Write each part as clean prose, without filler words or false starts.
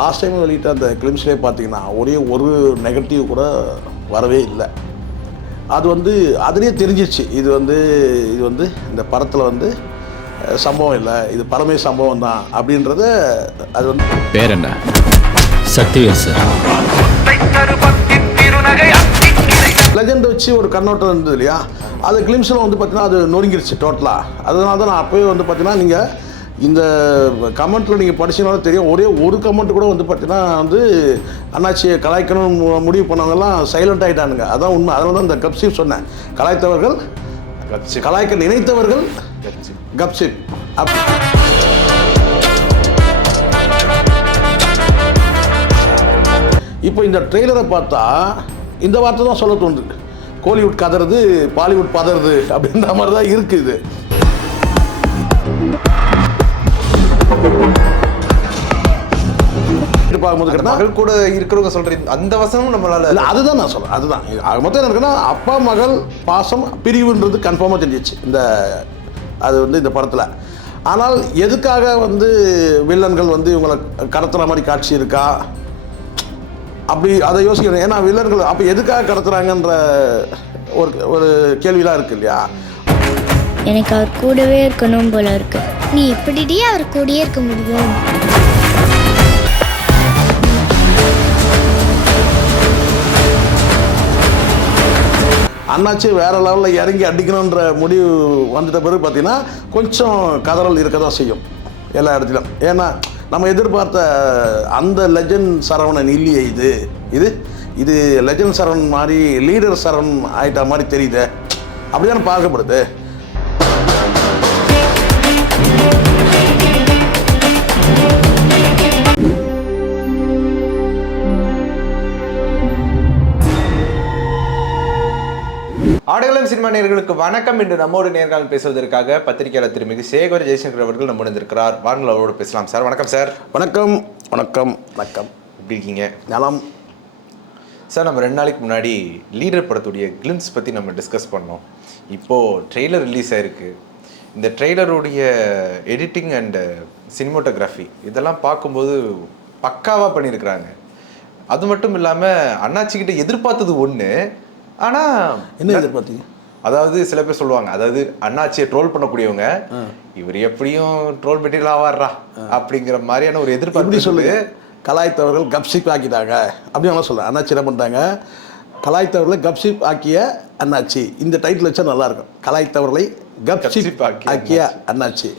Last time வெளியிட்ட அந்த கிளிம்ஸ்லேயே பார்த்தீங்கன்னா ஒரு நெகட்டிவ் கூட வரவே இல்லை. அது அதுலேயே தெரிஞ்சிச்சு இது வந்து இந்த படத்தில் சம்பவம் இல்லை, இது படமே சம்பவம் தான் அப்படின்றத. அது பேர் என்ன? சக்திவேல் சார். லெஜெண்ட் வச்சு ஒரு கண்ணோட்டம் இருந்தது இல்லையா, அது கிளிம்ஸில் பார்த்தீங்கன்னா அது நொறுங்கிருச்சு டோட்டலாக. அதனால தான் நான் அப்போயே பார்த்தீங்கன்னா நீங்கள் இந்த கமெண்ட்டில் நீங்கள் படிச்சீங்கனாலும் தெரியும், ஒரு கமெண்ட் கூட பார்த்தீங்கன்னா அண்ணாச்சியை கலாய்க்கணும் முடிவு பண்ணவங்கெல்லாம் சைலண்ட் ஆகிட்டானுங்க. அதான் உண்மை. அதனால தான் இந்த கப்சிப் சொன்னேன், கலாய்த்தவர்கள் கலாய்க்க நினைத்தவர்கள் கப்சிப். இப்போ இந்த ட்ரெய்லரை பார்த்தா இந்த வார்த்தை தான் சொல்ல தோணுது, கோலிவுட் கதறது பாலிவுட் பதறது அப்படின்ற மாதிரி தான் இருக்குது. மகள் கூட இருக்கிறவங்க சொல்றீங்க அந்த வசனம் நம்மளால இல்லை, அதுதான் நான் சொல்றேன். அதுதான் மொத்தம் என்ன இருக்குன்னா, அப்பா மகள் பாசம் பிரிவுன்றது கன்ஃபார்மாக தெரிஞ்சிச்சு அது இந்த படத்தில். ஆனால் எதுக்காக வில்லன்கள் இவங்களை கடத்துற மாதிரி காட்சி இருக்கா அப்படி அதை யோசிக்கணும். ஏன்னா வில்லன்கள் அப்போ எதுக்காக கடத்துறாங்கன்ற ஒரு கேள்விலாம் இருக்கு இல்லையா. எனக்கு அவர் கூடவே இருக்கணும் போல இருக்கு. நீ எப்படிடி அவர் கூடயே இருக்க முடியும்? அண்ணாச்சி வேறு லெவலில் இறங்கி அடிக்கணுன்ற முடிவு வந்துட்ட பிறகு பார்த்தீங்கன்னா கொஞ்சம் கதறல் இருக்க தான் செய்யும் எல்லா இடத்துலையும். ஏன்னா நம்ம எதிர்பார்த்த அந்த லெஜண்ட் சரவணன் இல்லையே, இது லெஜண்ட் சரவணன் மாதிரி லீடர் சரவணன் ஆகிட்ட மாதிரி தெரியுது. அப்படி தானே பார்க்கப்படுது. ஆடுகளம் சினிமா நேயர்களுக்கு வணக்கம். இன்று நம்மோடு நேர்காணல் பேசுவதற்காக பத்திரிகையாளர் திருமிகு சேகர் ஜெய்சங்கர் அவர்கள் நம்முடன் இருக்கிறார். வாருங்கள், அவரோடு பேசலாம். சார் வணக்கம். சார் வணக்கம். வணக்கம். வணக்கம். எப்படி இருக்கீங்க? நலம் சார். நம்ம 2 நாளைக்கு முன்னாடி லீடர் படத்துடைய கிளிம்ஸ் பற்றி நம்ம டிஸ்கஸ் பண்ணோம். இப்போது ட்ரெய்லர் ரிலீஸ் ஆகிருக்கு. இந்த ட்ரெய்லருடைய எடிட்டிங் அண்டு சினிமோட்டோகிராஃபி இதெல்லாம் பார்க்கும்போது பக்காவாக பண்ணியிருக்கிறாங்க. அது மட்டும் இல்லாமல் அண்ணாச்சிக்கிட்ட எதிர்பார்த்தது ஒன்று, ஆனால் என்ன எதிர்பார்த்தீங்க? அதாவது சில பேர் சொல்லுவாங்க, அதாவது அண்ணாச்சியை ட்ரோல் பண்ணக்கூடியவங்க இவர் எப்படியும் ட்ரோல் மெட்டீரியல் ஆவாரா அப்படிங்கிற மாதிரியான ஒரு எதிர்பார்ப்பு சொல்லுது. கலாய்த்தவர்கள் கப்சிப் ஆக்கிட்டாங்க அப்படின்னு சொல்கிறேன். அண்ணாச்சி என்ன பண்ணிட்டாங்க, கலாய்த்தவர்களை கப்சிப் ஆக்கிய அண்ணாச்சி. இந்த டைட்டில் வச்சா நல்லாயிருக்கும், கலாய்த்தவர்களை கப்சிப் ஆக்கிய அண்ணாச்சி.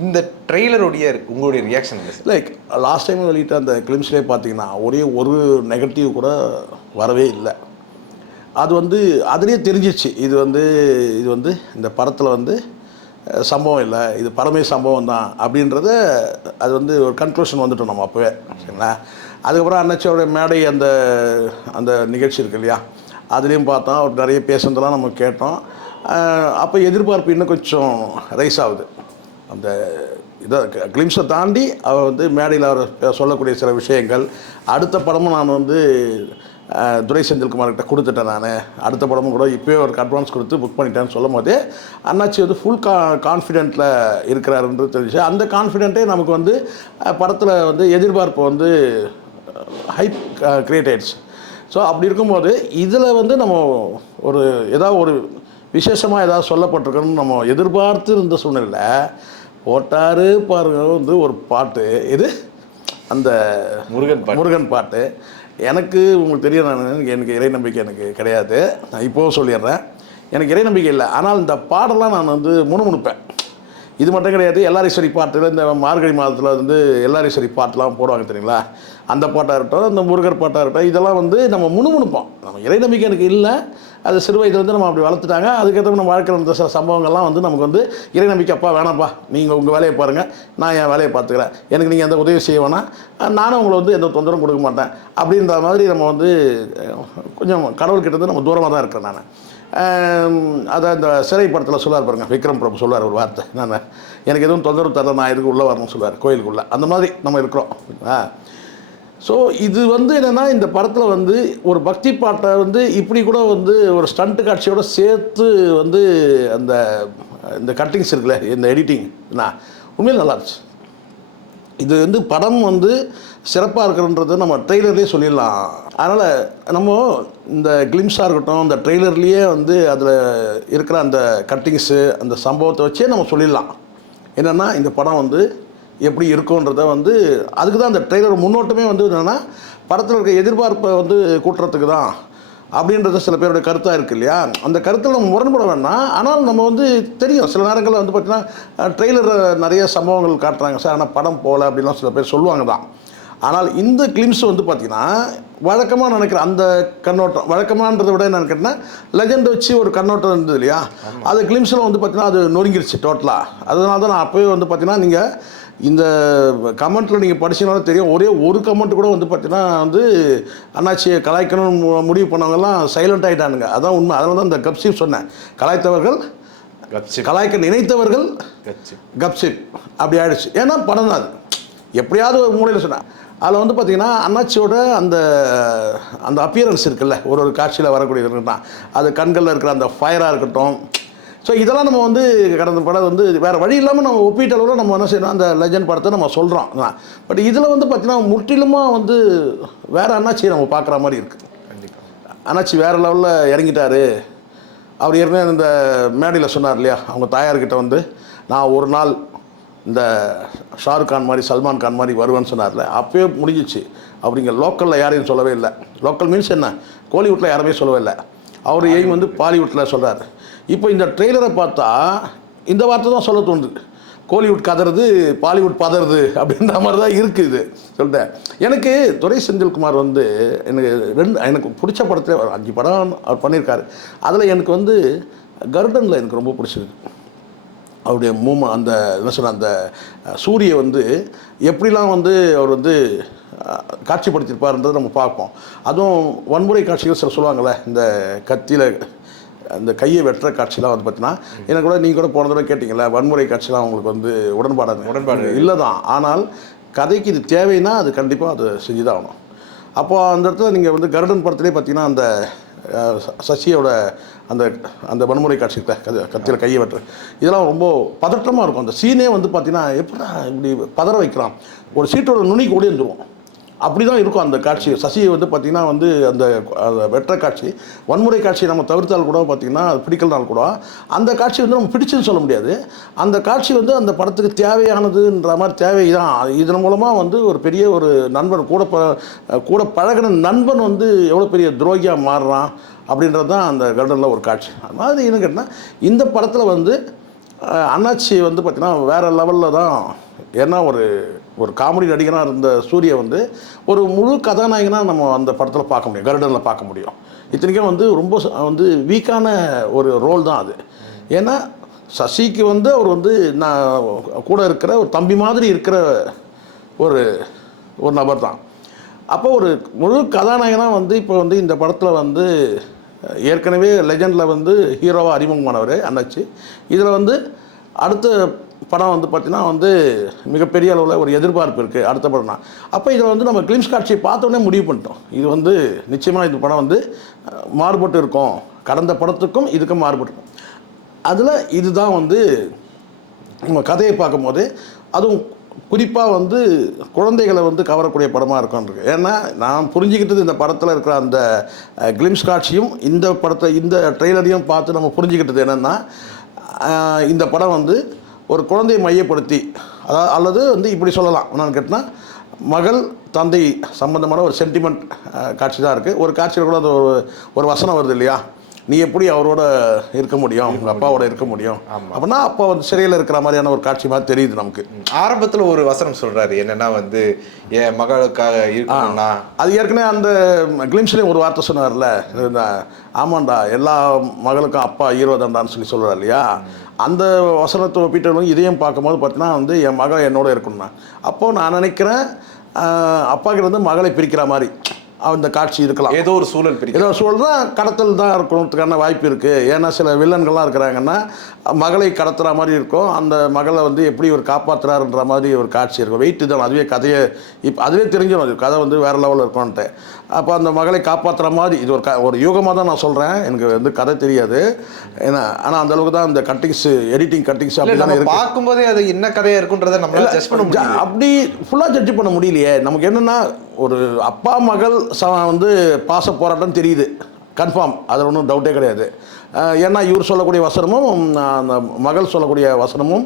இந்த ட்ரெய்லருடைய உங்களுடைய ரியாக்ஷன்? லைக் லாஸ்ட் டைம் வெளியிட்ட அந்த கிளிம்ஸ்லேயே பார்த்தீங்கன்னா ஒரு நெகட்டிவ் கூட வரவே இல்லை. அது அதுலேயே தெரிஞ்சிச்சு இது இந்த படத்தில் சம்பவம் இல்லை, இது படமே சம்பவம் தான் அப்படின்றத. அது ஒரு கன்க்ளூஷன் வந்துட்டோம் நம்ம அப்போவே. சரிங்களா? அதுக்கப்புறம் அண்ணாச்சியோட மேடை அந்த நிகழ்ச்சி இருக்கு இல்லையா, அதுலேயும் பார்த்தோம். அவர் நிறைய பேசுனதெல்லாம் நம்ம கேட்டோம். அப்போ எதிர்பார்ப்பு இன்னும் கொஞ்சம் ரைஸ் ஆகுது. அந்த இதை கிளிம்ஸை தாண்டி அவர் மேடையில் அவர் சொல்லக்கூடிய சில விஷயங்கள். அடுத்த படமும் நான் துரை செந்தில்குமார்கிட்ட கொடுத்துட்டேன். நான் அடுத்த படமும் கூட இப்போயே ஒரு அட்வான்ஸ் கொடுத்து புக் பண்ணிட்டேன்னு சொல்லும் போதே அண்ணாச்சி ஃபுல் கான்ஃபிடென்ட்டில் இருக்கிறாருன்றது தெரிஞ்சு. அந்த கான்ஃபிடென்ட்டே நமக்கு படத்தில் எதிர்பார்ப்பு ஹைப் கிரியேட் ஆயிடுச்சு. ஸோ அப்படி இருக்கும்போது இதில் நம்ம ஏதாவது ஒரு விசேஷமாக ஏதாவது சொல்லப்பட்டிருக்கணும்னு நம்ம எதிர்பார்த்து இருந்த சூழ்நிலையில் போட்டார் பாருங்க ஒரு பாட்டு. இது அந்த முருகன் பாட்டு. எனக்கு உங்களுக்கு தெரியும், எனக்கு இறை நம்பிக்கை எனக்கு கிடையாது. நான் இப்போவும் சொல்லிடுறேன், எனக்கு இறை நம்பிக்கை இல்லை. ஆனால் இந்த பாடலாம் நான் முணுமுணுப்பேன். இது மட்டும் கிடையாது, எல்லாரீஸ்வரி பாட்டில் இந்த மார்கழி மாதத்தில் எல்லாரீஸ்வரி பாட்டெலாம் போடுவாங்க தெரியுங்களா, அந்த பாட்டாக இருக்கட்டும், இந்த முருகர் பாட்டாக இருக்கட்டும், இதெல்லாம் நம்ம முணுமுணுப்போம். நம்ம இறை நம்பிக்கை எனக்கு இல்லை, அது சிறு வயதில் நம்ம அப்படி வளர்த்துட்டாங்க. அதுக்கேற்ற நம்ம வாழ்க்கையில் இருந்த சில சம்பவங்கள்லாம் நமக்கு இறை நம்பிக்கை, அப்பா வேணாம்ப்பா, நீங்கள் உங்கள் வேலையை பாருங்கள், நான் என் வேலையை பார்த்துக்கிறேன், எனக்கு நீங்கள் எந்த உதவி செய்ய வேணாம், நானும் உங்களை எந்த தொந்தரவும் கொடுக்க மாட்டேன் அப்படின்ற மாதிரி நம்ம கொஞ்சம் கடவுள்கிட்ட நம்ம தூரமாக தான் இருக்கிறேன் நான். அதை இந்த சிறை படத்தில் சொல்லுவார் பாருங்க, விக்ரம் பிரபு சொல்லுவார் ஒரு வார்த்தை, நான் எனக்கு எதுவும் தொந்தரவு தரல, நான் இதுக்கு உள்ளே வரணும்னு சொல்லுவார் கோயிலுக்குள்ளே. அந்த மாதிரி நம்ம இருக்கிறோம். ஸோ இது என்னென்னா, இந்த படத்தில் ஒரு பக்தி பாட்டை இப்படி கூட ஒரு ஸ்டண்ட் காட்சியோடு சேர்த்து இந்த கட்டிங்ஸ் இருக்குல்ல, இந்த எடிட்டிங் உண்மையில் நல்லா இருந்துச்சு. இது வந்து படம் வந்து சிறப்பாக இருக்கிறன்றது நம்ம ட்ரெய்லர்லேயே சொல்லிடலாம். அதனால் நம்ம இந்த கிளிம்ஸாக இருக்கட்டும், இந்த ட்ரெய்லர்லேயே வந்து அதில் இருக்கிற அந்த கட்டிங்ஸு, அந்த சம்பவத்தை வச்சே நம்ம சொல்லிடலாம் என்னென்னா இந்த படம் வந்து எப்படி இருக்குன்றத வந்து அதுக்கு தான் அந்த ட்ரெய்லர் முன்னோட்டமே வந்து என்னென்னா படத்தில் இருக்க எதிர்பார்ப்பை வந்து கூட்டுறதுக்கு தான் அப்படின்றது சில பேருடைய கருத்தாக இருக்குது இல்லையா. அந்த கருத்தில் நம்ம முரண்பட வேண்டாம். ஆனால் நம்ம வந்து தெரியும் சில நேரங்களில் வந்து பார்த்திங்கன்னா ட்ரெய்லரில் நிறைய சம்பவங்கள் காட்டுறாங்க சார், ஆனால் படம் போகல அப்படின்லாம் சில பேர் சொல்லுவாங்க தான். ஆனால் இந்த கிளிம்ஸ் வந்து பார்த்திங்கன்னா வழக்கமாக நினைக்கிற அந்த கண்ணோட்டம், வழக்கமானதை விட என்ன கேட்டிங்கன்னா லெஜெண்ட் வச்சு ஒரு கண்ணோட்டம் இருந்தது இல்லையா, அது கிளிம்ஸில் வந்து பார்த்திங்கன்னா அது நொறுங்கிருச்சு டோட்டலாக. அதனால தான் நான் அப்போயே வந்து பார்த்திங்கன்னா நீங்கள் இந்த கமெண்ட்டில் நீங்கள் படிச்சீங்கனாலும் தெரியும், ஒரே ஒரு கமெண்ட் கூட வந்து பார்த்தீங்கன்னா வந்து அண்ணாச்சியை கலாய்க்கணும்னு முடிவு பண்ணவங்கெல்லாம் சைலண்ட் ஆகிட்டானுங்க. அதான் உண்மை. அதனால தான் இந்த கப்சிப் சொன்னேன். கலாய்த்தவர்கள் கலாய்க்க நினைத்தவர்கள் கப்சிப் அப்படி ஆகிடுச்சு. ஏன்னா படம் தான் அது, எப்படியாவது ஒரு மூலையில் சொன்னேன். அதில் வந்து பார்த்திங்கன்னா அண்ணாச்சியோட அந்த அந்த அப்பியரன்ஸ் இருக்குல்ல, ஒரு காட்சியில் வரக்கூடியது இருக்குன்னா அது கண்களில் இருக்கிற அந்த ஃபயராக இருக்கட்டும். ஸோ இதெல்லாம் நம்ம வந்து கடந்த படம் வந்து வேறு வழி இல்லாமல் நம்ம ஒப்பீட்டளவில் நம்ம என்ன செய்யணும், அந்த லெஜண்ட் படத்தை நம்ம சொல்கிறோம். பட் இதில் வந்து பார்த்திங்கன்னா முற்றிலுமாக வந்து வேறு அண்ணாச்சியை நம்ம பார்க்குற மாதிரி இருக்குது. அண்ணாச்சி வேறு லெவலில் இறங்கிட்டார். அவர் ஏற்கனவே இந்த மேடையில் சொன்னார் இல்லையா, அவங்க தாயார்கிட்ட வந்து நான் ஒரு நாள் இந்த ஷாருக் கான் மாதிரி சல்மான் கான் மாதிரி வருவேன்னு சொன்னார்ல, அப்போயே முடிஞ்சிச்சு. அப்படிங்க லோக்கலில் யாரையும் சொல்லவே இல்லை. லோக்கல் மீன்ஸ் என்ன, கோலிவுட்டில் யாருமே சொல்லவே இல்லை. அவர் எய்ம் வந்து பாலிவுட்டில் சொல்கிறார். இப்போ இந்த ட்ரெய்லரை பார்த்தா இந்த வார்த்தை தான் சொல்ல தோணுது, கோலிவுட் கதறது பாலிவுட் பதறது அப்படின்ற மாதிரி தான் இருக்குது. சொல்லிட்டேன். எனக்கு துரை செந்தில்குமார் வந்து எனக்கு பிடிச்ச படத்தில் 5 படம் அவர் பண்ணியிருக்காரு. அதில் எனக்கு வந்து கருடனில் எனக்கு ரொம்ப பிடிச்சிருக்கு. அவருடைய அந்த என்ன சொன்ன அந்த சூரியை வந்து எப்படிலாம் வந்து அவர் வந்து காட்சிப்படுத்தியிருப்பார்ன்றதை நம்ம பார்ப்போம். அதுவும் வன்முறை காட்சிகள் சில சொல்லுவாங்கள்ல, இந்த கத்தியில் அந்த கையை வெட்டுற காட்சிலாம் வந்து பார்த்தீங்கன்னா எனக்கு கூட நீங்கள் கூட போன தடவை கேட்டிங்களா, வன்முறை காட்சிலாம் உங்களுக்கு வந்து உடன்பாடு இல்லை தான். ஆனால் கதைக்கு இது தேவைன்னா அது கண்டிப்பாக அது செஞ்சு தான் ஆகணும். அப்போது அந்த இடத்துல நீங்கள் வந்து கருடன் படத்துலேயே பார்த்தீங்கன்னா அந்த சசியோட அந்த அந்த வன்முறை காட்சி கத்தியில் கையை வெட்டுற இதெல்லாம் ரொம்ப பதற்றமாக இருக்கும். அந்த சீனே வந்து பார்த்தீங்கன்னா எப்படா இப்படி பதற வைக்கலாம், ஒரு சீட்டோட நுனிக்கு ஓடி வந்துடுவோம். அப்படி தான் இருக்கும் அந்த காட்சி. சசியை வந்து பார்த்திங்கன்னா வந்து அந்த வெற்ற காட்சி, வன்முறை காட்சியை நம்ம தவிர்த்தால் கூட பார்த்திங்கன்னா அது பிடிக்கலனால் கூட அந்த காட்சி வந்து நம்ம பிடிச்சுன்னு சொல்ல முடியாது. அந்த காட்சி வந்து அந்த படத்துக்கு தேவையானதுன்ற மாதிரி தேவை தான். இதன் மூலமாக வந்து ஒரு பெரிய ஒரு நண்பன் கூட பழகின நண்பன் வந்து எவ்வளோ பெரிய துரோகியாக மாறுறான் அப்படின்றது தான் அந்த கருடனில் ஒரு காட்சி. அது மாதிரி என்ன கேட்டால் இந்த படத்தில் வந்து அண்ணாச்சி வந்து பார்த்திங்கன்னா வேறு லெவலில் தான். ஏன்னா ஒரு காமெடி நடிகனாக இருந்த சூரியை வந்து ஒரு முழு கதாநாயகனாக நம்ம அந்த படத்தில் பார்க்க முடியும், கருடனில் பார்க்க முடியும். இத்தனைக்கும் வந்து ரொம்ப வந்து வீக்கான ஒரு ரோல் தான் அது. ஏன்னா சசிக்கு வந்து அவர் வந்து நான் கூட இருக்கிற ஒரு தம்பி மாதிரி இருக்கிற ஒரு நபர் தான். அப்போ ஒரு முழு கதாநாயகனாக வந்து இப்போ வந்து இந்த படத்தில் வந்து ஏற்கனவே லெஜண்டில் வந்து ஹீரோவாக அறிமுகமானவர் அண்ணாச்சி. இதில் வந்து அடுத்த படம் வந்து பார்த்திங்கன்னா வந்து மிகப்பெரிய அளவில் ஒரு எதிர்பார்ப்பு இருக்குது அடுத்த படம்னா. அப்போ இதில் வந்து நம்ம கிளிம்ஸ் காட்சியை பார்த்தோன்னே முடிவு பண்ணிட்டோம், இது வந்து நிச்சயமாக இந்த படம் வந்து மாறுபட்டு இருக்கும், கடந்த படத்துக்கும் இதுக்கும் மாறுபட்டுருக்கும். அதில் இதுதான் வந்து நம்ம கதையை பார்க்கும்போது அதுவும் குறிப்பாக வந்து குழந்தைகளை வந்து கவரக்கூடிய படமாக இருக்கும்ன்றது. ஏன்னா நான் புரிஞ்சுக்கிட்டது இந்த படத்தில் இருக்கிற அந்த கிளிம்ஸ் காட்சியும் இந்த படத்தை இந்த ட்ரெய்லரையும் பார்த்து நம்ம புரிஞ்சுக்கிட்டது என்னென்னா, இந்த படம் வந்து ஒரு குழந்தையை மையப்படுத்தி அல்லது வந்து இப்படி சொல்லலாம் என்னன்னு கேட்டால் மகள் தந்தை சம்பந்தமான ஒரு சென்டிமெண்ட் காட்சி தான் இருக்குது. ஒரு காட்சியில் கூட அது ஒரு வசனம் வருது இல்லையா, நீ எப்படி அவரோட இருக்க முடியும், உங்கள் அப்பாவோட இருக்க முடியும் அப்படின்னா அப்பா வந்து சிறையில் இருக்கிற மாதிரியான ஒரு காட்சி மாதிரி தெரியுது நமக்கு. ஆரம்பத்தில் ஒரு வசனம் சொல்கிறாரு என்னென்னா வந்து என் மகளுக்காக இருக்கணும்னா, அது ஏற்கனவே அந்த கிளிம்ஸ்லேயும் ஒரு வார்த்தை சொன்னார்ல, ஆமாண்டா எல்லா மகளுக்கும் அப்பா ஹீரோ தான்டான்னு சொல்கிறார் இல்லையா. அந்த வசனத்தை ஒப்பிட்டு இதையும் பார்க்கும்போது பார்த்தீங்கன்னா வந்து என் மகள் என்னோட இருக்கணும்னா, அப்போது நான் நினைக்கிறேன் அப்பா கிட்ட வந்து மகளை பிரிக்கிற மாதிரி அந்த காட்சி இருக்கலாம். ஏதோ ஒரு சூழல் பிரிக்கும். ஏதோ சூழல் கடத்தல் தான் இருக்கணுன்றதுக்கான வாய்ப்பு இருக்குது. ஏன்னா சில வில்லன்கள்லாம் இருக்கிறாங்கன்னா மகளை கடத்துகிற மாதிரி இருக்கும். அந்த மகளை வந்து எப்படி ஒரு காப்பாற்றுறாருன்ற மாதிரி ஒரு காட்சி இருக்கும். வெயிட்டு தான் அதுவே கதையை இப்போ அதுவே தெரிஞ்சிடும். அது கதை வந்து வேறு லெவலில் இருக்கும்ன்ட்டு. அப்போ அந்த மகளை காப்பாற்றுற மாதிரி இது ஒரு யூகமாக தான் நான் சொல்கிறேன். எனக்கு வந்து கதை தெரியாது. ஏன்னா ஆனால் அந்தளவுக்கு தான் இந்த கட்டிங்ஸு எடிட்டிங் கட்டிங்ஸ் அப்படி தான் இருக்குது. பார்க்கும்போதே அது என்ன கதையாக இருக்குன்றதை நம்மளால ஜட்ஜ் பண்ண முடியும். அப்படி ஃபுல்லாக ஜட்ஜ் பண்ண முடியலையே. நமக்கு என்னென்னா ஒரு அப்பா மகள் வந்து பாச போராட்டம் தெரியுது கன்ஃபார்ம். அதில் ஒன்றும் டவுட்டே கிடையாது. ஏன்னா இவர் சொல்லக்கூடிய வசனமும் அந்த மகள் சொல்லக்கூடிய வசனமும்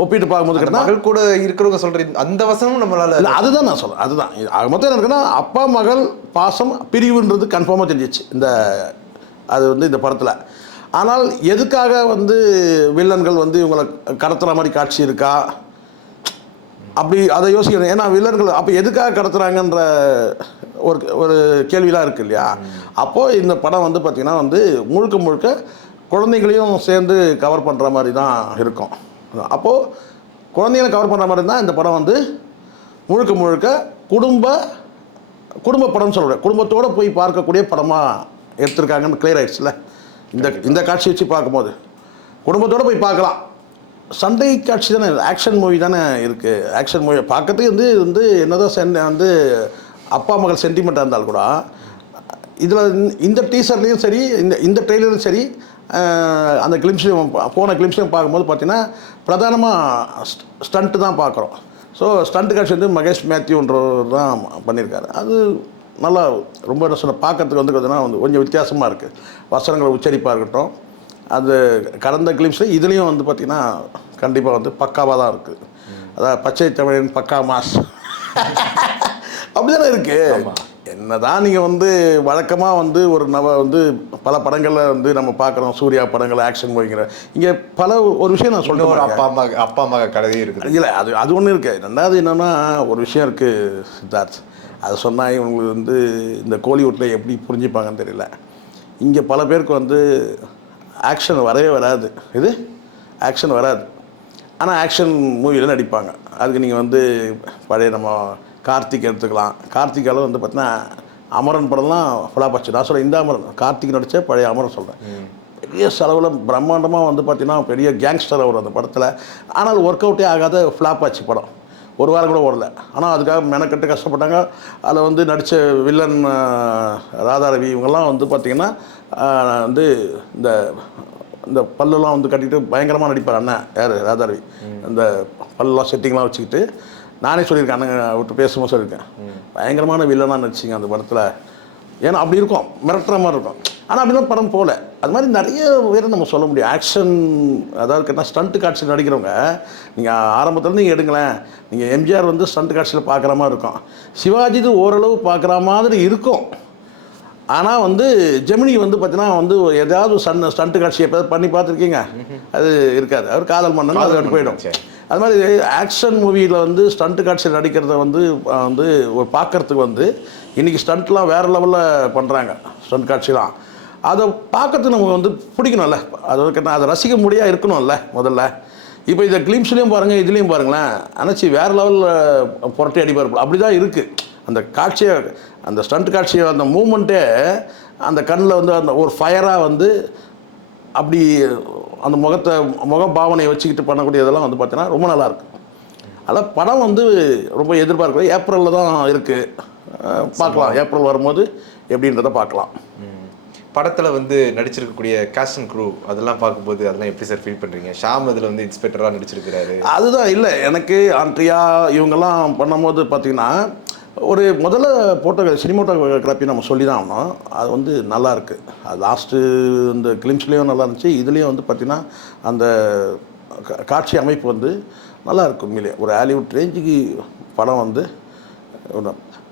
ஒப்பிட்டு பார்க்கும்போது மகள் கூட இருக்கிறவங்க சொல்கிற அந்த வசனமும் நம்மளால இல்லை, அதுதான் நான் சொல்கிறேன். அதுதான் அது மொத்தம் என்ன இருக்குன்னா அப்பா மகள் பாசம் பிரிவுன்றது கன்ஃபார்மாக தெரிஞ்சிச்சு அது வந்து இந்த படத்தில். ஆனால் எதுக்காக வந்து வில்லன்கள் வந்து இவங்களை கடத்துகிற மாதிரி காட்சி இருக்கா அப்படி அதை யோசிக்கணும். ஏன்னா வில்லன்கள் அப்போ எதுக்காக கடத்துகிறாங்கன்ற ஒரு கேள்விலாம் இருக்குது இல்லையா. அப்போது இந்த படம் வந்து பார்த்திங்கன்னா வந்து முழுக்க குழந்தைங்களையும் சேர்ந்து கவர் பண்ணுற மாதிரி தான் இருக்கும். அப்போது குழந்தைங்களை கவர் பண்ணுற மாதிரி தான் இந்த படம் வந்து முழுக்க குடும்ப படம்னு சொல்கிறேன். குடும்பத்தோடு போய் பார்க்கக்கூடிய படமாக எடுத்திருக்காங்கன்னு கிளியர் ஆயிடுச்சுல. இந்த காட்சி வச்சு பார்க்கும்போது குடும்பத்தோடு போய் பார்க்கலாம். சண்டை காட்சி தானே, ஆக்ஷன் மூவி தானே இருக்குது. ஆக்ஷன் மூவி பார்க்கறதுக்கு வந்து என்னதான் வந்து அப்பா மகள் சென்டிமெண்ட்டாக இருந்தாலும் கூட இதில் இந்த டீசர்லேயும் சரி இந்த ட்ரெய்லரும் சரி அந்த கிளிம்ஸ்லையும் போன கிளிம்ஸ்லையும் பார்க்கும்போது பார்த்திங்கன்னா பிரதானமாக ஸ்டண்ட்டு தான் பார்க்குறோம். ஸோ ஸ்டண்ட் காட்சி வந்து மகேஷ் மேத்யூன்றவர் தான் பண்ணியிருக்காரு. அது நல்லா ரொம்ப என்ன சொன்ன பார்க்கறதுக்கு வந்து பார்த்தீங்கன்னா கொஞ்சம் வித்தியாசமாக இருக்குது. வசனங்களை உச்சரிப்பாக இருக்கட்டும். அது கடந்த கிளிம்ஸில் இதுலேயும் வந்து பார்த்திங்கன்னா கண்டிப்பாக வந்து பக்காவாக தான் இருக்குது. அதாவது பச்சை தமிழன் பக்கா மாஸ் அப்படி தானே இருக்குது. என்ன தான் நீங்கள் வந்து வழக்கமாக வந்து வந்து பல படங்களில் வந்து நம்ம பார்க்குறோம். சூர்யா படங்கள் ஆக்ஷன் மூவிங்கிற இங்கே ஒரு விஷயம் நான் சொல்கிறேன். ஒரு அப்பா அம்மா கதையே இருக்குது. இல்லை அது ஒன்று இருக்குது. ரெண்டாவது என்னென்னா ஒரு விஷயம் இருக்குது சித்தார்த். அது சொன்னால் இவங்களுக்கு வந்து இந்த கோலிவுட்டில் எப்படி புரிஞ்சுப்பாங்கன்னு தெரியல. இங்கே பல பேருக்கு வந்து ஆக்ஷன் வரவே வராது. ஆக்ஷன் வராது. ஆனால் ஆக்ஷன் மூவியில் நடிப்பாங்க. அதுக்கு நீங்கள் வந்து பழைய நம்ம கார்த்திக் எடுத்துக்கலாம். கார்த்திகாவில் வந்து பார்த்தீங்கன்னா அமரன் படம்லாம் ஃபுல்லாக போச்சு. நான் சொல்கிறேன் இந்த அமரன் கார்த்திக் நடித்த பழைய அமரன் சொல்கிறேன். பெரிய செலவில் பிரம்மாண்டமாக வந்து பார்த்திங்கன்னா பெரிய கேங்ஸ்டர் அவர் அந்த படத்தில். ஆனால் ஒர்க் அவுட்டே ஆகாத ஃப்ளாப் ஆச்சு படம். ஒரு வாரம் கூட ஓடலை. ஆனால் அதுக்காக மெனக்கட்டு கஷ்டப்பட்டாங்க. அதில் வந்து நடித்த வில்லன் ராதாரவி இவங்கெல்லாம் வந்து பார்த்திங்கன்னா வந்து இந்த பல்லெல்லாம் வந்து கட்டிட்டு பயங்கரமாக நடிப்பார் அண்ணன் யார் ராதாரவி. இந்த பல்லெல்லாம் செட்டிங்லாம் வச்சுக்கிட்டு நானே சொல்லியிருக்கேன், அண்ணங்க விட்டு பேசும்போது சொல்லியிருக்கேன். பயங்கரமான வில்லனாக நடிச்சிங்க அந்த படத்தில். ஏன்னா அப்படி இருக்கும், மிரட்டுற மாதிரி இருக்கும். ஆனால் அப்படிலாம் படம் போகல. அது மாதிரி நிறைய பேர் நம்ம சொல்ல முடியும். ஆக்ஷன் அதாவது கேட்டால் ஸ்டண்ட்டு காட்சியில் நடிக்கிறவங்க நீங்கள் ஆரம்பத்துலேருந்து நீங்கள் எடுங்களேன். நீங்கள் எம்ஜிஆர் வந்து ஸ்டண்ட் காட்சியில் பார்க்குற மாதிரி இருக்கும். சிவாஜி ஓரளவு பார்க்குற மாதிரி இருக்கும். ஆனால் வந்து ஜெமினி வந்து பார்த்தீங்கன்னா வந்து ஏதாவது ஸ்டண்ட்டு காட்சி எப்போதாவது பண்ணி பார்த்துருக்கீங்க? அது இருக்காது. அவர் காதல் மன்னன் அது போயிடும். அது மாதிரி ஆக்ஷன் மூவியில் வந்து ஸ்டண்ட்டு காட்சியில் நடிக்கிறத வந்து பார்க்குறதுக்கு வந்து இன்றைக்கி ஸ்டண்ட்லாம் வேறு லெவலில் பண்ணுறாங்க. ஸ்டண்ட் காட்சிலாம் அதை பார்க்கறதுக்கு நமக்கு வந்து பிடிக்கணும்ல. அது கேட்டால் அதை ரசிக்க முடியாக இருக்கணும்ல முதல்ல. இப்போ இதை கிளிம்ஸ்லேயும் பாருங்கள், இதுலேயும் பாருங்களேன். அணைச்சி வேறு லெவலில் புரட்டி அடிப்பார். அப்படி தான் இருக்குது அந்த காட்சியை. அந்த ஸ்டண்ட் காட்சியை அந்த மூமெண்ட்டே அந்த கண்ணில் வந்து அந்த ஒரு ஃபயராக வந்து அப்படி அந்த முக பாவனையை வச்சுக்கிட்டு பண்ணக்கூடியதெல்லாம் வந்து பார்த்தீங்கன்னா ரொம்ப நல்லாயிருக்கு. அதான் படம் வந்து ரொம்ப எதிர்பார்க்குறது. ஏப்ரலில் தான் இருக்குது. பார்க்கலாம். ஏப்ரல் வரும்போது எப்படின்றத பார்க்கலாம். படத்தில் வந்து நடிச்சிருக்கக்கூடிய காஸ்ட் அண்ட் க்ரூ அதெல்லாம் பார்க்கும்போது அதெல்லாம் எப்படி சார் ஃபீல் பண்ணுறீங்க? ஷாம் அதில் வந்து இன்ஸ்பெக்டராக நடிச்சிருக்கிறாரு. அதுதான் இல்லை எனக்கு ஆண்ட்ரியா இவங்கெல்லாம் பண்ணும்போது பார்த்திங்கன்னா ஒரு முதல்ல சினிமோட்டோகிராஃபி நம்ம சொல்லி தான் ஆகணும். அது வந்து நல்லாயிருக்கு. அது லாஸ்ட்டு இந்த கிளிம்ஸ்லேயும் நல்லா இருந்துச்சு. இதுலேயும் வந்து பார்த்திங்கன்னா அந்த காட்சி அமைப்பு வந்து நல்லாயிருக்கு. உண்மையிலே ஒரு ஹாலிவுட் ரேஞ்சுக்கு படம் வந்து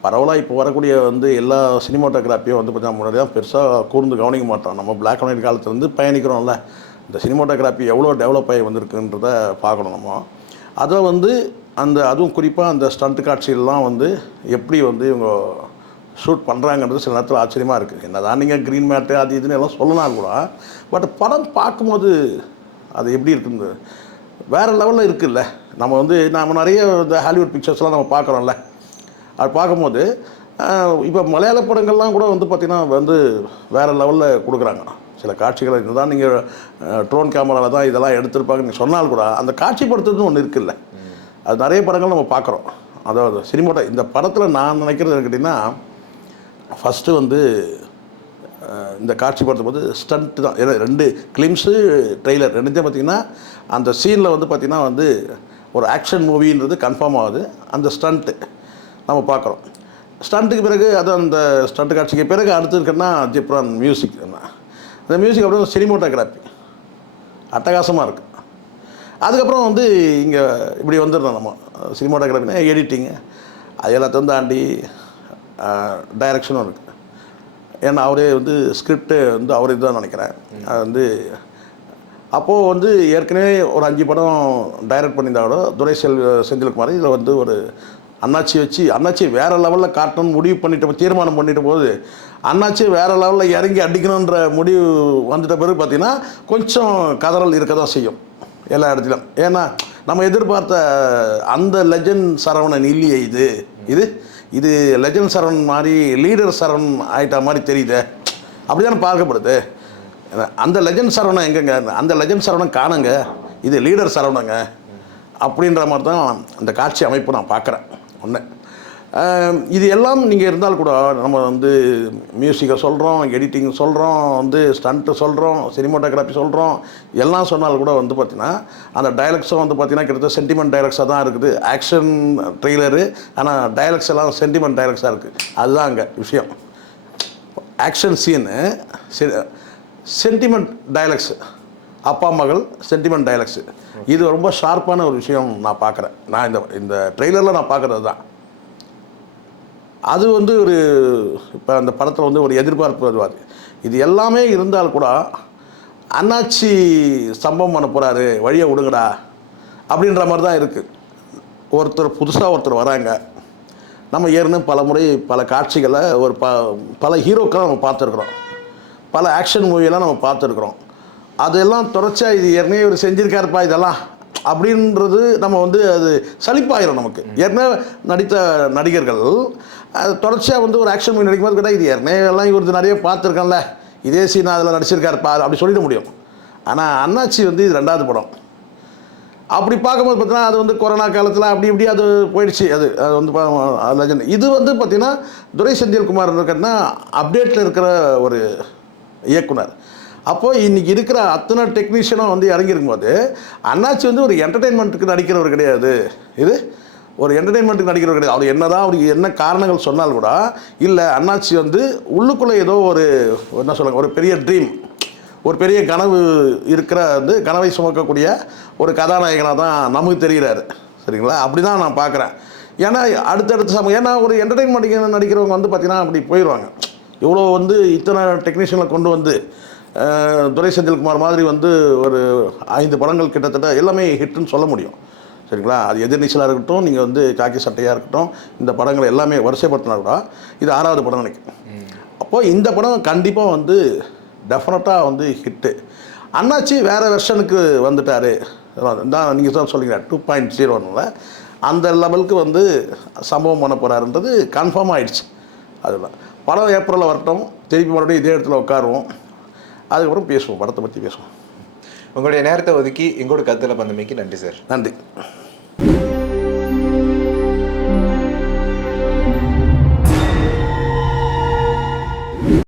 பரவலாக இப்போ வரக்கூடிய வந்து எல்லா சினிமோட்டோகிராஃபியும் வந்து பார்த்திங்கன்னா முன்னாடி தான் பெருசாக கூர்ந்து கவனிக்க மாட்டோம். நம்ம பிளாக் அண்ட் ஒயிட் காலத்துலேருந்து பயணிக்கிறோம்ல. இந்த சினிமோட்டோகிராஃபி எவ்வளோ டெவலப் ஆகி வந்திருக்குன்றத பார்க்கணும் நம்ம. அதை வந்து அதுவும் குறிப்பாக அந்த ஸ்டண்ட் காட்சிகள்லாம் வந்து எப்படி வந்து இவங்க ஷூட் பண்ணுறாங்கன்றது சில நேரத்தில் ஆச்சரியமாக இருக்குது. என்ன தான் நீங்கள் க்ரீன் மேட்டு அது இதுன்னு எல்லாம் சொல்லலாம் கூட, பட் படம் பார்க்கும்போது அது எப்படி இருக்குது வேறு லெவலில் இருக்குல்ல. நம்ம வந்து நம்ம நிறைய இந்த ஹாலிவுட் பிக்சர்ஸ்லாம் நம்ம பார்க்குறோம்ல. அது பார்க்கும்போது இப்போ மலையாள படங்கள்லாம் கூட வந்து பார்த்திங்கன்னா வந்து வேறு லெவலில் கொடுக்குறாங்க. சில காட்சிகளை இதுதான் நீங்கள் ட்ரோன் கேமராவில் தான் இதெல்லாம் எடுத்திருப்பாங்க நீங்கள் சொன்னால் கூட அந்த காட்சிப்படுத்துறதுன்னு ஒன்று இருக்குல்ல, அது நிறைய படங்கள் நம்ம பார்க்குறோம். அதாவது சினிமாட்ட இந்த படத்தில் நான் நினைக்கிறது கேட்டிங்கன்னா ஃபஸ்ட்டு வந்து இந்த காட்சிப்படுத்தும் போது ஸ்டண்ட்டு தான். ஏன்னா 2 கிளிம்ஸு ட்ரெய்லர் ரெண்டுத்தையும் பார்த்திங்கன்னா அந்த சீனில் வந்து பார்த்திங்கன்னா வந்து ஒரு ஆக்ஷன் மூவின்றது கன்ஃபார்ம் ஆகுது. அந்த ஸ்டண்ட்டு நம்ம பார்க்குறோம். ஸ்டண்ட்டுக்கு பிறகு அது அந்த ஸ்டண்ட் காட்சிக்கு பிறகு அடுத்து இருக்குன்னா ஜிப்ரான் மியூசிக். அந்த மியூசிக் அப்படியே சினிமோட்டோகிராஃபி அட்டகாசமாக இருக்குது. அதுக்கப்புறம் வந்து இங்கே இப்படி வந்துடுறோம் நம்ம சினிமோட்டோகிராஃபினா எடிட்டிங்கு அது எல்லாத்தையும் தாண்டி டைரக்ஷனும் இருக்குது. ஏன்னா அவரே வந்து ஸ்கிரிப்டு வந்து அவரே தான் நினைக்கிறேன். அது வந்து அப்போது வந்து ஏற்கனவே ஒரு 5 படம் டைரக்ட் பண்ணியிருந்தாவோட துரை செந்தில்குமார் இதில் வந்து ஒரு அண்ணாச்சி வச்சு அண்ணாச்சி வேறு லெவலில் காட்டணும்னு முடிவு பண்ணிட்டு தீர்மானம் பண்ணிட்ட போது அண்ணாச்சி வேறு லெவலில் இறங்கி அடிக்கணுன்ற முடிவு வந்துட்ட பிறகு பார்த்திங்கன்னா கொஞ்சம் கதறல் இருக்க தான் செய்யும் எல்லா இடத்துலையும். ஏன்னா நம்ம எதிர்பார்த்த அந்த லெஜண்ட் சரவணன் இல்லையே இது இது லெஜண்ட் சரவணன் மாதிரி லீடர் சரவணன் ஆகிட்ட மாதிரி தெரியுது. அப்படி தானே பார்க்கப்படுது. அந்த லெஜண்ட் சரவணன் எங்கேங்க, அந்த லெஜண்ட் சரவணன் காணுங்க, இது லீடர் சரவணங்க அப்படின்ற மாதிரி தான் அந்த காட்சி அமைப்பு நான் பார்க்குறேன். ஒன்று இது எல்லாம் நீங்கள் இருந்தால் கூட நம்ம வந்து மியூசிக்கை சொல்கிறோம், எடிட்டிங் சொல்கிறோம், வந்து ஸ்டண்ட்டு சொல்கிறோம், சினிமோட்டோகிராஃபி சொல்கிறோம், எல்லாம் சொன்னால் கூட வந்து பார்த்திங்கன்னா அந்த டைலாக்ஸும் வந்து பார்த்திங்கன்னா கிட்டத்தட்ட சென்டிமெண்ட் டைலாக்ஸாக தான் இருக்குது. ஆக்ஷன் ட்ரெய்லரு ஆனால் டைலாக்ஸ் எல்லாம் சென்டிமெண்ட் டைலாக்ஸாக இருக்குது. அதுதான் அங்கே விஷயம். ஆக்ஷன் சீனு சென்டிமெண்ட் டைலாக்ஸு, அப்பா மகள் சென்டிமெண்ட் டைலாக்ஸு, இது ரொம்ப ஷார்ப்பான ஒரு விஷயம் நான் பார்க்குறேன். நான் இந்த ட்ரெய்லரில் நான் பார்க்குறது தான். அது வந்து ஒரு இப்போ அந்த படத்தில் வந்து ஒரு எதிர்பார்ப்பு வருவார். இது எல்லாமே இருந்தால் கூட அண்ணாச்சி சம்பவம் பண்ண போகிறாரு, வழியை விடுங்கடா அப்படின்ற மாதிரி தான் இருக்குது. புதுசாக ஒருத்தர் வராங்க. நம்ம ஏற்கனவே பல முறை பல காட்சிகளை பல ஹீரோக்களை நம்ம பார்த்துருக்குறோம், பல ஆக்ஷன் மூவியெல்லாம் நம்ம பார்த்துருக்குறோம். அதெல்லாம் தொடர்ச்சியாக இது ஏற்கனவே இவர் செஞ்சுருக்காருப்பா இதெல்லாம் அப்படின்றது நம்ம வந்து அது சலிப்பாயிரும் நமக்கு. ஏற்கனவே நடித்த நடிகர்கள் அது தொடர்ச்சியாக வந்து ஒரு ஆக்ஷன் மூவி நடிக்கும்போது கேட்டால் இது ஏற்கனவே எல்லாம் இவர் நிறைய பார்த்துருக்கேன்ல, இதே சீன் அதில் நடிச்சிருக்காருப்பா அப்படி சொல்லிட முடியும். ஆனால் அண்ணாச்சி வந்து இது 2வது படம். அப்படி பார்க்கும்போது பார்த்தீங்கன்னா அது வந்து கொரோனா காலத்தில் அப்படி இப்படி அது போயிடுச்சு. அது வந்து லெஜண்ட். இது வந்து பார்த்திங்கன்னா துரை செந்தில்குமார் இருக்காருன்னா அப்டேட்டில் இருக்கிற ஒரு இயக்குனர். அப்போது இன்றைக்கி இருக்கிற அத்தனை டெக்னீஷியனும் வந்து இறங்கியிருக்கும்போது அண்ணாச்சி வந்து ஒரு என்டர்டெயின்மெண்ட்டுக்கு நடிக்கிறவர் கிடையாது. இது ஒரு என்டர்டெயின்மெண்ட்டுக்கு நடிக்கிறவர் கிடையாது. அவர் என்ன தான் அவருக்கு என்ன காரணங்கள் சொன்னால் கூட இல்லை, அண்ணாச்சி வந்து உள்ளுக்குள்ளே ஏதோ ஒரு என்ன சொல்லுங்கள் ஒரு பெரிய ட்ரீம், ஒரு பெரிய கனவு இருக்கிற வந்து கனவை சுமக்கக்கூடிய ஒரு கதாநாயகனாக தான் நமக்கு தெரிகிறாரு. சரிங்களா? அப்படி தான் நான் பார்க்குறேன். ஏன்னா அடுத்தடுத்த ஏன்னா ஒரு என்டர்டெயின்மெண்ட்டுக்கு நடிக்கிறவங்க வந்து பார்த்திங்கன்னா அப்படி போயிடுவாங்க. இவ்வளோ வந்து இத்தனை டெக்னீஷியனை கொண்டு வந்து துரை செந்தில்குமார் மாதிரி வந்து ஒரு 5 படங்கள் கிட்டத்தட்ட எல்லாமே ஹிட்டுன்னு சொல்ல முடியும். சரிங்களா? அது எதிர்நீச்சலாக இருக்கட்டும், நீங்கள் வந்து காக்கி சட்டையாக இருக்கட்டும், இந்த படங்களை எல்லாமே வரிசைப்படுத்தினா கூட இது 6வது படம் நினைக்கிறேன். அப்போது இந்த படம் கண்டிப்பாக வந்து டெஃபினட்டாக வந்து ஹிட்டு. அண்ணாச்சி வேறு வெர்ஷனுக்கு வந்துட்டார் தான் நீங்கள் தான் சொல்லிங்க 2.0 அந்த லெவலுக்கு வந்து சம்பவம் பண்ண போகிறாருன்றது கன்ஃபார்ம் ஆகிடுச்சு. அதுதான் படம் ஏப்ரலில் வரட்டும், திருப்பி மறுபடியும் இதே இடத்துல உட்காருவோம், அதுக்கப்புறம் பேசுவோம், படத்தை பற்றி பேசுவோம். உங்களுடைய நேரத்தை ஒதுக்கி எங்களோட கருத்தில் பந்தமைக்கு நன்றி சார். நன்றி.